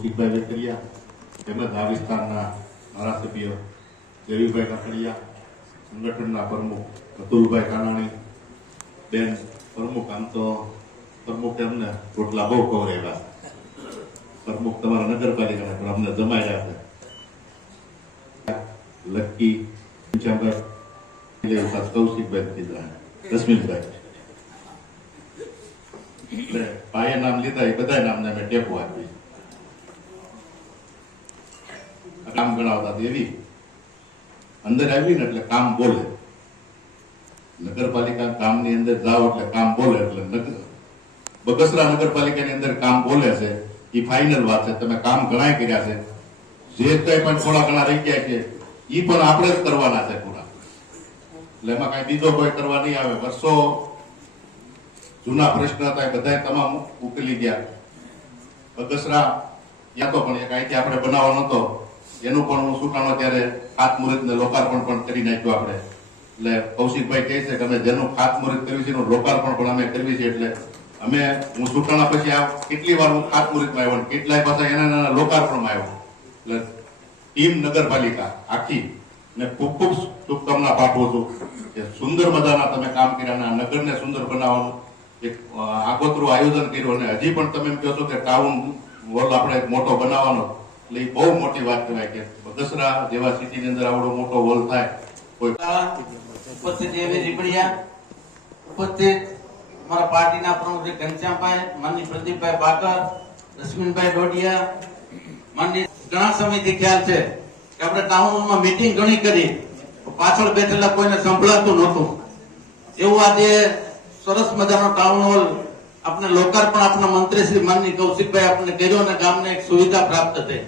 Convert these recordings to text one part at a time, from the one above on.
કૌશિકભાઈ વેકરિયા તેમજ આ વિસ્તારના ધારાસભ્ય દેવીભાઈ કાકડિયા, સંગઠનના પ્રમુખ અતુલભાઈ કાનાણી બેન પ્રમુખ, આમ તો પ્રમુખ એમને રોટલા બહુ ખવડાવ્યા, પ્રમુખ તમારા નગરપાલિકાના પણ અમને જમાડ્યા છે. લક્કી કૌશિકભાઈ કીધા, રશ્મિનભાઈ એટલે ભાઈએ નામ લીધા, એ બધા નામને અમે ટેકો આપી. કામ ગણાવતા એવી અંદર આવી ને એટલે કામ બોલે. નગરપાલિકા કામની અંદર જાઓ એટલે કામ બોલે. એટલે બગસરા નગરપાલિકાની અંદર કામ બોલે છે એ ફાઇનલ વાત છે. તમે કામ ઘણા કર્યા છે, જે કઈ પણ થોડા ઘણા રહી ગયા છે એ પણ આપણે જ કરવાના છે પૂરા. એટલે એમાં કઈ બીજો કોઈ કરવા નહીં આવે. વર્ષો જૂના પ્રશ્ન હતા એ બધા તમામ ઉકેલી ગયા. બગસરા ત્યાં તો પણ એક અહીંથી આપણે બનાવવાનો હતો, એનું પણ હું સુટાણો ત્યારે ખાતમુહૂર્ત ને લોકાર્પણ પણ કરી નાખ્યું આપણે. એટલે કૌશિકભાઈ કહે છે કે અમે જેનું ખાતમુહૂર્ત કર્યું છે એનું લોકાર્પણ પણ અમે કરવી છે. એટલે અમે હું સુટાણા પછી આ કેટલી વાર હું ખાતમુહૂર્તમાં આવ્યો, કેટલાય પાછા એના નાના લોકાર્પણમાં આવ્યો. એટલે ટીમ નગરપાલિકા આખી ને ખૂબ ખૂબ શુભકામના પાઠવું છું કે સુંદર મજાના તમે કામ કર્યા, નગરને સુંદર બનાવવાનું એક આગોતરું આયોજન કર્યું. અને હજી પણ તમે એમ કહો છો કે ટાઉન હોલ આપણે મોટો બનાવવાનો, એટલે એ બહુ મોટી વાત કહેવાય કે બગસરા જેવા સિટીની અંદર આવડો મોટો હોલ થાય. કોઈ ઉપસ્થિત એવી રીપડિયા, ઉપસ્થિત મારા પાર્ટીના પ્રમુખ ઘનશ્યામભાઈ, માનની પ્રદીપભાઈ બાકર, રશ્મિનભાઈ ડોડિયા, માનની ઘણા સમયથી ખ્યાલ છે કે આપણે ટાઉન હોલમાં મીટિંગ ઘણી કરી, પાછળ બેઠેલા કોઈને સંભળાતું નહોતું. એવું આજે સરસ મજાનો ટાઉન હોલ આપણે લોકાર્પણ આપણા મંત્રી શ્રી માનની કૌશિકભાઈ આપણે કર્યો અને ગામને એક સુવિધા પ્રાપ્ત થઈ.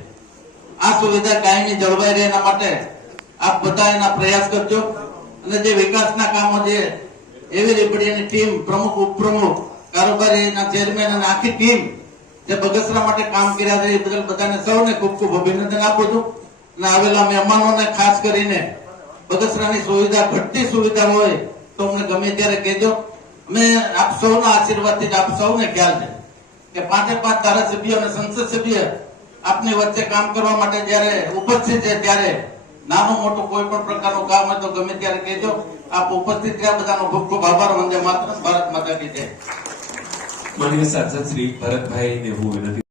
આ સુવિધા કાયમી જળવાઈ રહે એના માટે આપ બધા એના પ્રયાસ કરજો. અને જે વિકાસના કામો છે એવી રીપડિયાની ટીમ, પ્રમુખ, ઉપપ્રમુખ, કારોબારીના ચેરમેન અને આખી ટીમ જે બગસરા માટે કામ કર્યા છે એ બદલ બધાને સૌને ખૂબ ખૂબ અભિનંદન આપું છું. અને આવેલા મહેમાનોને ખાસ કરીને બગસરાની સુવિધા, ઘટતી સુવિધા હોય તો અમને ગમે ત્યારે કહેજો. અમે આપ સૌના આશીર્વાદથી જ આપ સૌને ખ્યાલ છે કે 5 ધારાસભ્ય અને સંસદ સભ્ય આપની વચ્ચે કામ કરવા માટે જયારે ઉપસ્થિત છે ત્યારે નાનું મોટું કોઈ પણ પ્રકારનું કામ હોય તો ગમે ત્યારે કહેજો. આપ ઉપસ્થિત રહ્યા બધાનો ખૂબ ખૂબ આભાર. વંદે માતરમ. ભારત માતા કી જય. માનનીય સાંસદ શ્રી ભરતભાઈને હું વિનંતી